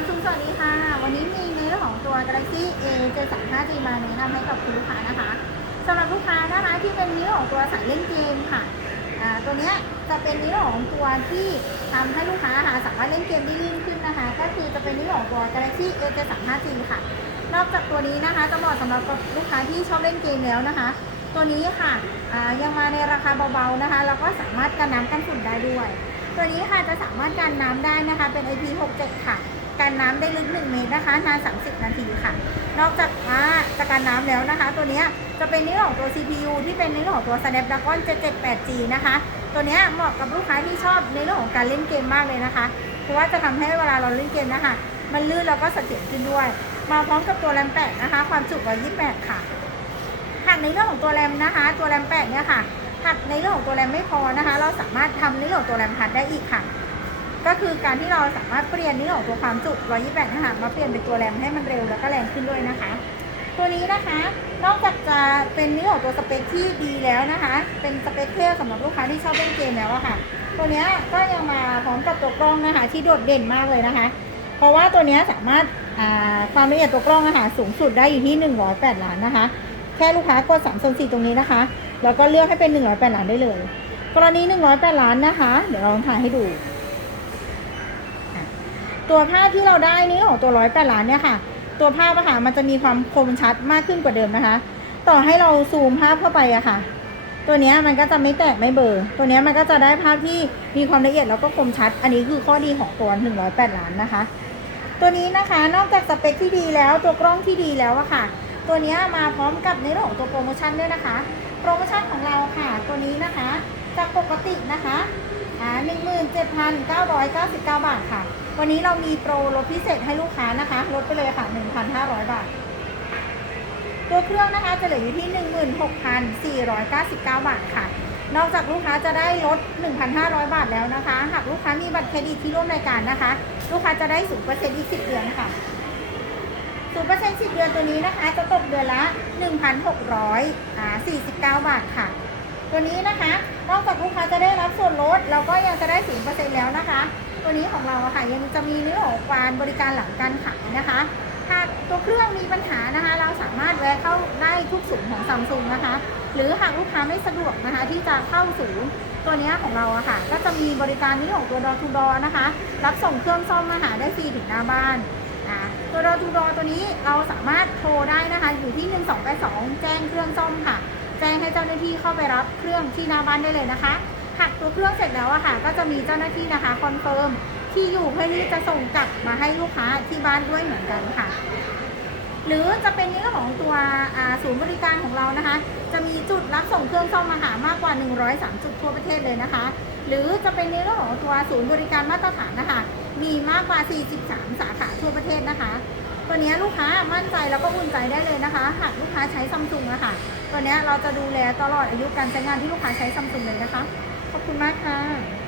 ซัมซุงสวัสดีค่ะ วันนี้มีในเรื่องของตัว Galaxy A 7 3 5 G มาแนะนำให้กับคุณลูกค้านะคะสำหรับลูกค้านะคะที่เป็นในเรื่อของตัวสายเล่นเกมค่ะตัวนี้จะเป็นในเรื่อของตัวที่ทำให้ลูกค้าหาสามารถเล่นเกมได้ลื่นขึ้นนะคะ ก็คือจะเป็นในเรื่อของตัว Galaxy A 7 3 5 G ค่ะ นอกจากตัวนี้นะคะจะเหมาะสำหรับลูกค้าที่ชอบเล่นเกมแล้วนะคะ ตัวนี้ค่ะยังมาในราคาเบาๆนะคะแล้วก็สามารถกันน้ำกันฝุ่นได้ด้วย ตัวนี้ค่ะจะสามารถกันน้ำได้นะคะเป็น IP67 ค่ะ กันน้ำได้ลึก1เมตรนะคะนาน 30 นาทีค่ะ นอกจากว่าจะกันน้ำแล้วนะคะ ตัวนี้จะเป็นในเรื่องของตัว CPU ที่เป็นในเรื่องของตัว Snapdragon 778G นะคะ ตัวนี้เหมาะกับลูกค้าที่ชอบในเรื่องของการเล่นเกมมากเลยนะคะ เพราะว่าจะทำให้เวลาเราเล่นเกมนะคะมันลื่นแล้วก็เสถียรขึ้นด้วย มาพร้อมกับตัวแรม8นะคะ ความจุ128 ค่ะหากในเรื่องของตัวแรมนะคะ ตัวแรม8เนี่ยค่ะหากในเรื่องของตัวแรมไม่พอนะคะ เราสามารถทำในเรื่องของตัวแรมพัดได้อีกค่ะ ก็คือการที่เราสามารถเปลี่ยนนเรื่องของตัวความจุ128นะคะมาเปลี่ยนเป็นตัวแรมให้มันเร็วแล้วก็แรงขึ้นด้วยนะคะ ตัวนี้นะคะนอกจากจะเป็นนเรื่องของตัวสเปคที่ดีแล้วนะคะ เป็นสเปคเท่สำหรับลูกค้าที่ชอบเล่นเกมแล้วอะค่ะ ตัวนี้ก็ยังมาพร้อมกับตัวกล้องนะคะ ที่โดดเด่นมากเลยนะคะ เพราะว่าตัวนี้สามารถาความละเอียดตัวกล้องนะคะสูงสุดได้อยู่ที่ 108 ล้านนะคะ แค่ลูกค้ากด3ส่วน4ตรงนี้นะคะ แล้วก็เลือกให้เป็น 108 ล้านได้เลย กรณี 108 ล้านนะคะ เดี๋ยวเราลองถ่ายให้ดู ตัวภาพที่เราได้นี่ของตัว108ล้านเนี่ยค่ะ ตัวภาพอะค่ะมันจะมีความคมชัดมากขึ้นกว่าเดิมนะคะ ต่อให้เราซูมภาพเข้าไปอะค่ะ ตัวนี้มันก็จะไม่แตกไม่เบลอร์ตัวนี้มันก็จะได้ภาพที่มีความละเอียดแล้วก็คมชัด อันนี้คือข้อดีของตัว108 ล้านนะคะ ตัวนี้นะคะนอกจากสเปคที่ดีแล้วตัวกล้องที่ดีแล้วอะค่ะ ตัวนี้มาพร้อมกับในเรื่องของตัวโปรโมชั่นด้วยนะคะ โปรโมชั่นของเราค่ะ ตัวนี้นะคะจากปกตินะคะ อ่า17,999 บาทค่ะ วันนี้เรามีโปรลดพิเศษให้ลูกค้านะคะ ลดไปเลยค่ะ 1,500 บาท ตัวเครื่องนะคะจะเหลืออยู่ที่ 16,499 บาทค่ะ นอกจากลูกค้าจะได้ลด 1,500 บาทแล้วนะคะ หากลูกค้ามีบัตรเครดิตที่ร่วมรายการนะคะ ลูกค้าจะได้0%อีก10เดือนค่ะศูนย์เปอร์เซ็นต์สิบเดือนตัวนี้นะคะ จะตกเดือนละ1,649บาทค่ะ ตัวนี้นะคะนอกจากลูกค้าจะได้รับส่วนลดแล้วก็ยังจะได้ศูนย์เปอร์เซ็นต์แล้วนะคะ ตัวนี้ของเราอะค่ะยังจะมีเรื่องของการบริการหลังการขายนะคะ หากตัวเครื่องมีปัญหานะคะ เราสามารถแวะเข้าได้ทุกศูนย์ของซัมซุงนะคะ หรือหากลูกค้าไม่สะดวกนะคะ ที่จะเข้าศูนย์ตัวนี้ของเราอะค่ะ ก็จะมีบริการนี้ของตัวดอทูดอนะคะ รับส่งเครื่องซ่อมมาหาได้ฟรีถึงหน้าบ้านตัวดอทูดอตัวนี้เราสามารถโทรได้นะคะ อยู่ที่ 1282 แจ้งเครื่องซ่อมค่ะ แจ้งให้เจ้าหน้าที่เข้าไปรับเครื่องที่หน้าบ้านได้เลยนะคะหากตัวเครื่องเสร็จแล้วอะค่ะ ก็จะมีเจ้าหน้าที่นะคะคอนเฟิร์มที่อยู่เพื่อที่จะส่งกลับมาให้ลูกค้าที่บ้านด้วยเหมือนกันค่ะ หรือจะเป็นเรื่องของตัวศูนย์บริการของเรานะคะ จะมีจุดรับส่งเครื่องซ่อมมาหามากกว่า 103 จุดทั่วประเทศเลยนะคะ หรือจะเป็นในเรื่องของตัวศูนย์บริการมาตรฐานนะคะ มีมากกว่า 43 สาขาทั่วประเทศนะคะ ตัวเนี้ยลูกค้ามั่นใจแล้วก็อุ่นใจได้เลยนะคะ หากลูกค้าใช้ซัมซุงอะค่ะ ตัวนี้เราจะดูแลตลอดอายุการใช้งานที่ลูกค้าใช้ซัมซุงเลยนะคะ ขอบคุณมากค่ะ